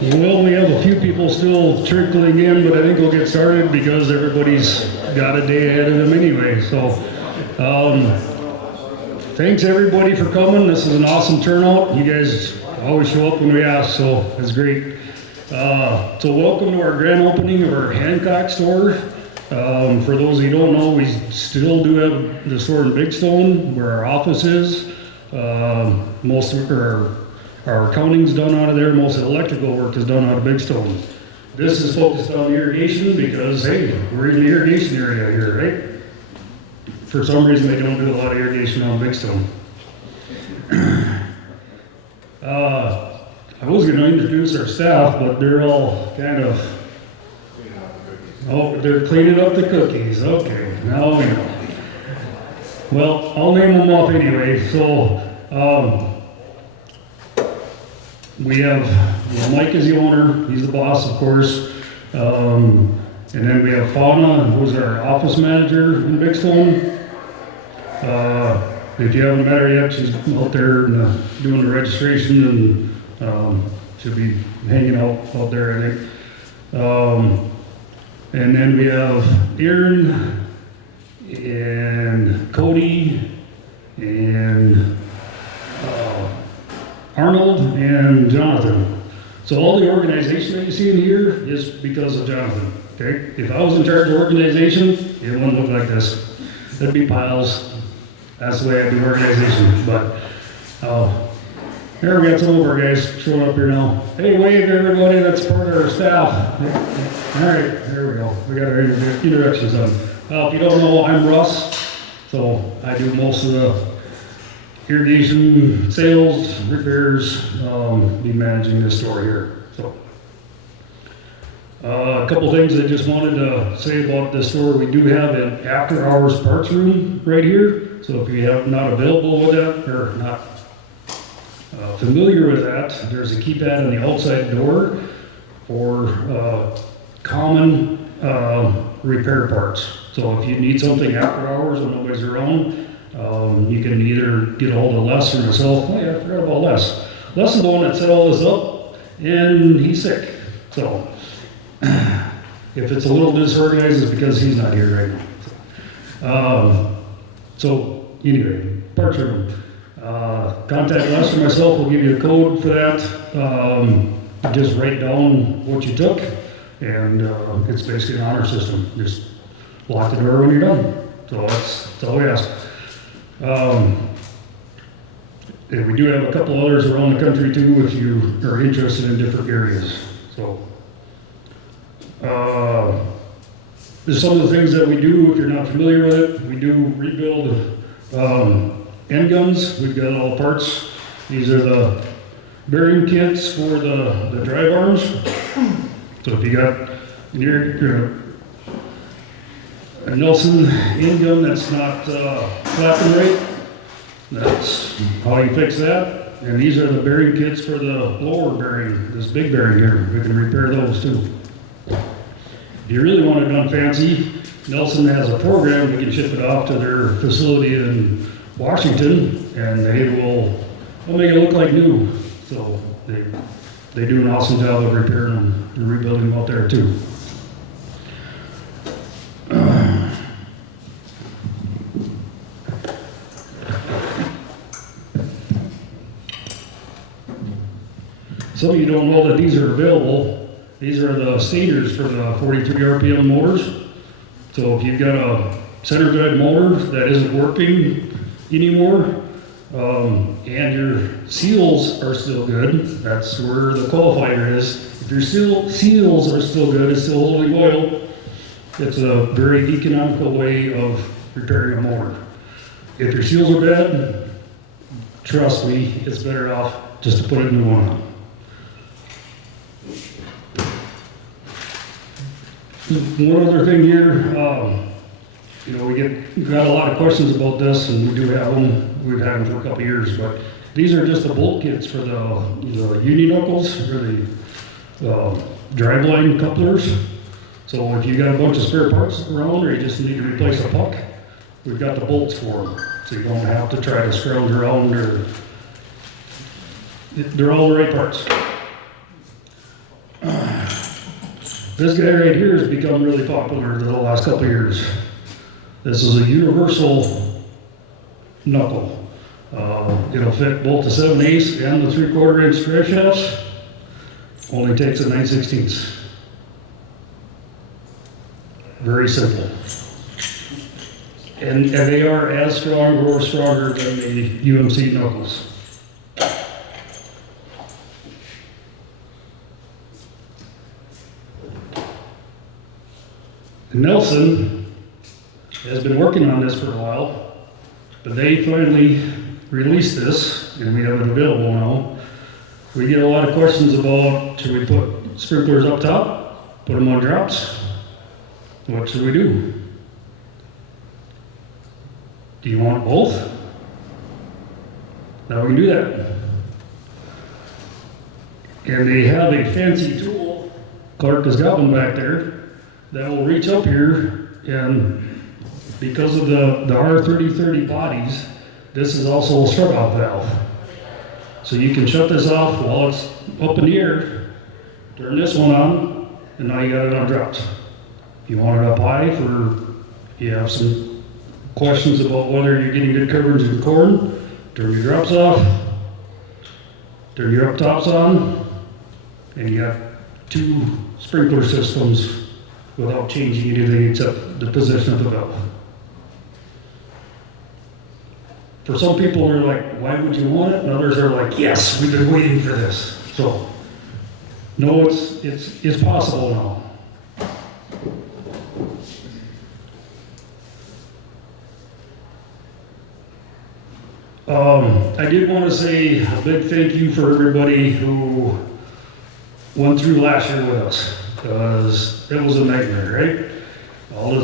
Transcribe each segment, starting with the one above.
Well, we have a few people still trickling in, but I think we'll get started because everybody's got a day ahead of them anyway. So, thanks everybody for coming. This is an awesome turnout. You guys always show up when we ask, so it's great. So welcome to our grand opening of our Hancock store. For those of you who don't know, we still do have the store in Big Stone where our office is. Most of our accounting's done out of there. Most of the electrical work is done out of Big Stone. This is focused on irrigation because, hey, we're in the irrigation area here, right? For some reason, they don't do a lot of irrigation on Big Stone. I was going to introduce our staff, but they're all kind of, oh, they're cleaning up the cookies. Okay, now we know. Well, I'll name them off anyway. So, we have, well, Mike is the owner, he's the boss, of course. And then we have Fauna, who's our office manager in Big Stone. If you haven't met her yet, she's out there doing the registration and she'll be hanging out there, I think. And then we have Aaron and Cody and Arnold and Jonathan. So all the organization that you see in here is because of Jonathan, okay? If I was in charge of the organization, it wouldn't look like this. There'd be piles. That's the way I do organization. But here we got some of our guys showing up here now. Hey, wave everybody, that's part of our staff. All right, here we go. We got our introductions done. If you don't know, I'm Russ. So I do most of the irrigation, sales, repairs, be managing this store here. So, a couple things I just wanted to say about this store. We do have an after-hours parts room right here. So if you have not available with that or not familiar with that, there's a keypad on the outside door for common repair parts. So if you need something after hours when nobody's around, you can either get a hold of Les or myself. Oh yeah, I forgot about Les. Les is the one that set all this up, and he's sick. So, if it's a little disorganized, it's because he's not here right now. So, anyway, parts room. Contact Les or myself, we'll give you a code for that. Just write down what you took, and it's basically an honor system. Just lock the door when you're done. So that's all we ask. And we do have a couple others around the country too if you are interested in different areas. So, there's some of the things that we do if you're not familiar with it. We do rebuild end guns. We've got all the parts. These are the bearing kits for the drive arms. So if you got a Nelson end gun that's not flapping right, that's how you fix that. And these are the bearing kits for the lower bearing, this big bearing here. We can repair those too. If you really want it done fancy, Nelson has a program. We can ship it off to their facility in Washington, and they'll make it look like new. So they do an awesome job of repairing them and rebuilding them out there too. Some of you don't know that these are available. These are the stators for the 43 RPM motors. So if you've got a center drive motor that isn't working anymore, and your seals are still good, that's where the qualifier is. If your seals are still good, it's still holding oil, it's a very economical way of repairing a motor. If your seals are bad, trust me, it's better off just to put a new one on. One other thing here, we got a lot of questions about this, and we do have them. We've had them for a couple of years, but these are just the bolt kits for the uni knuckles or the driveline couplers. So if you got a bunch of spare parts around, or you just need to replace a puck, we've got the bolts for them, so you don't have to try to scrounge around. They're all the right parts. This guy right here has become really popular the last couple of years. This is a universal knuckle. It'll fit both the 7/8 and the 3/4 inch square shafts. Only takes a 9/16. Very simple. And they are as strong or stronger than the UMC knuckles. Nelson has been working on this for a while, but they finally released this, and we have it available now. We get a lot of questions about, should we put sprinklers up top, put them on drops? What should we do? Do you want both? Now we can do that. And they have a fancy tool, Clark has got one back there, that will reach up here, and because of the R3030 bodies, this is also a shut-off valve. So you can shut this off while it's up in the air, turn this one on, and now you got it on drops. If you want it up high for, you have some questions about whether you're getting good coverage in corn, turn your drops off, turn your up tops on, and you got 2 sprinkler systems without changing anything except the position of the valve. For some people, they're like, why would you want it? And others are like, yes, we've been waiting for this. So, no, it's possible now. I did want to say a big thank you for everybody who went through last year with us, because it was a nightmare, right? All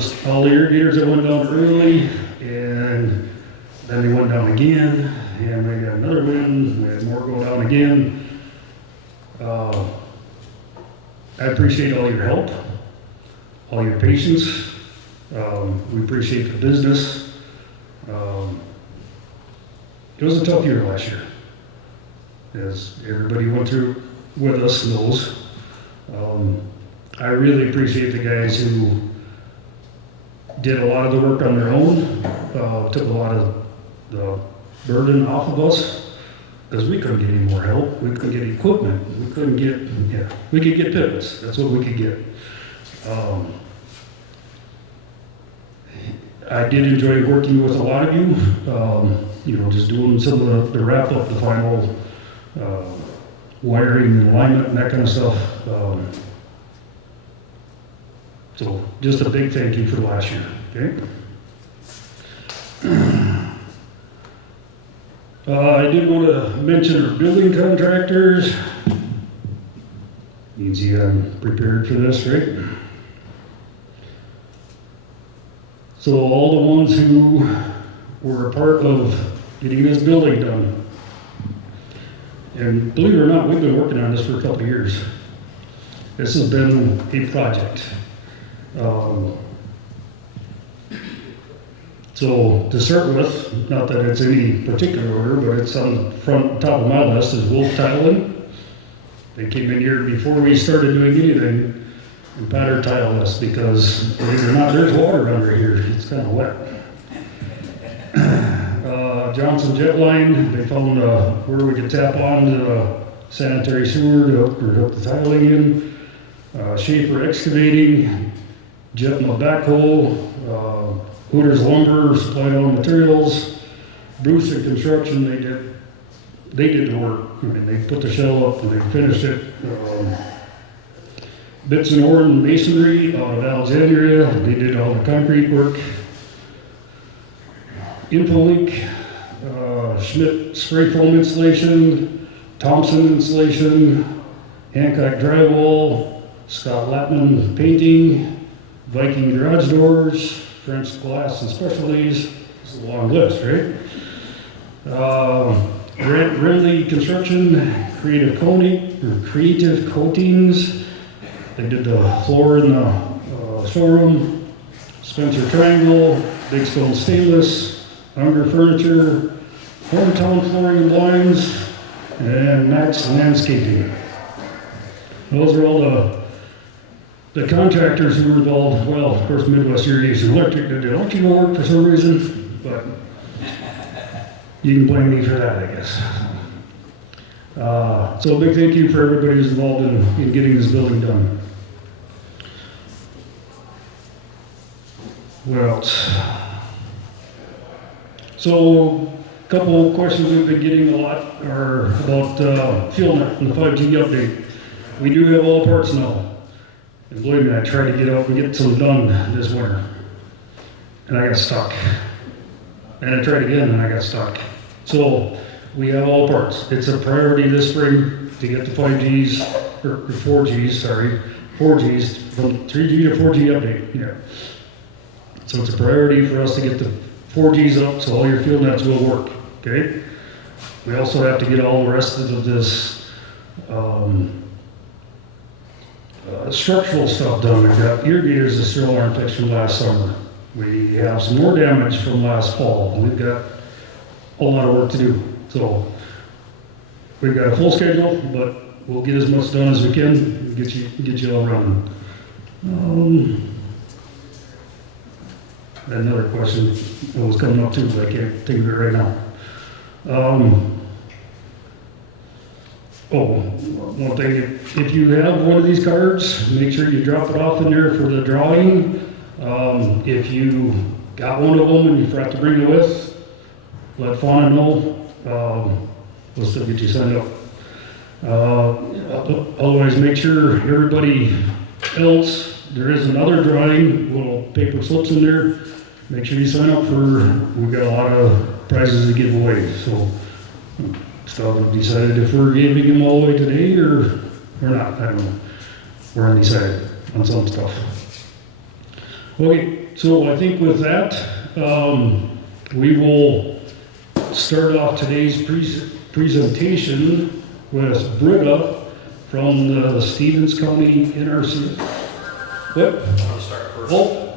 the irrigators that went down early, and then they went down again, and we got another one, we had more go down again. I appreciate all your help, all your patience. We appreciate the business. It was a tough year last year, as everybody went through with us knows. I really appreciate the guys who did a lot of the work on their own, took a lot of the burden off of us, because we couldn't get any more help. We couldn't get equipment. We couldn't get, we could get pivots. That's what we could get. I did enjoy working with a lot of you, just doing some of the wrap up, the final wiring and alignment and that kind of stuff. So just a big thank you for last year, okay? I did want to mention our building contractors. Means you got prepared for this, right? So all the ones who were a part of getting this building done, and believe it or not, we've been working on this for a couple of years. This has been a project. So to start with, not that it's any particular order, but it's on the top of my list, is Wolf Tiling. They came in here before we started doing anything and pattern tile us, because believe it or not, there's water under here. It's kind of wet. Johnson Jet Line, they found where we could tap on the sanitary sewer to hook the tiling in. Schaefer Excavating, Jetma Backhoe, Hooters Lumber supplied all materials. Brewster Construction, they did the work. I mean, they put the shell up and they finished it. Bits and Oren Masonry out of Alexandria, they did all the concrete work. Infolink, Schmidt Spray Foam Installation, Thompson Installation, Hancock Drywall, Scott Lattman Painting, Viking Garage Doors, French Glass and Specialties. It's a long list, right? Redley Construction, Creative Coatings. They did the floor in the showroom. Spencer Triangle, Big Stone Stainless, Unger Furniture, Hometown Flooring and Blinds, and Max Landscaping. Those are all the contractors who were involved, well, of course, Midwest Irrigation Electric did electrical work for some reason, but you can blame me for that, I guess. So a big thank you for everybody who's involved in getting this building done. What else? So, a couple of questions we've been getting a lot are about FieldNet and the 5G update. We do have all parts now. And believe me, I tried to get out and get some done this winter. And I got stuck. And I tried again and I got stuck. So, we have all parts. It's a priority this spring to get the 5Gs, or 4Gs, sorry, 4Gs, from 3G to 4G update. Yeah. So it's a priority for us to get the 4Gs up so all your field nets will work, okay? We also have to get all the rest of this structural stuff done. We've got irrigators that still aren't fixed from last summer. We have some more damage from last fall. We've got a lot of work to do. So we've got a full schedule, but we'll get as much done as we can and get you all running. Another question that was coming up too, but I can't think of it right now. One thing, if you have one of these cards, make sure you drop it off in there for the drawing. If you got one of them and you forgot to bring it with, let Fauna know. We'll still get you signed up. Otherwise, make sure everybody else, there is another drawing, little paper slips in there. Make sure you sign up we've got a lot of prizes to give away. So, still haven't decided if we're giving them all away today or not. I don't know. We're undecided on some stuff. Okay, so I think with that, we will start off today's presentation with Britta from the Stevens County NRC. What? I'll start first. Oh,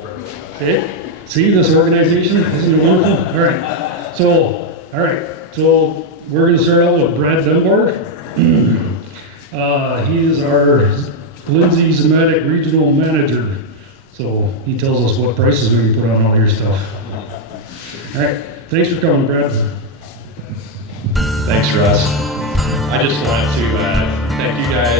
okay. See this organization? Isn't it wonderful? All right. So we're going to start out with Brad Dunbar. He is our Lindsay Zematic Regional Manager. So he tells us what prices we can put on all your stuff. All right. Thanks for coming, Brad. Thanks, Russ. I just wanted to thank you guys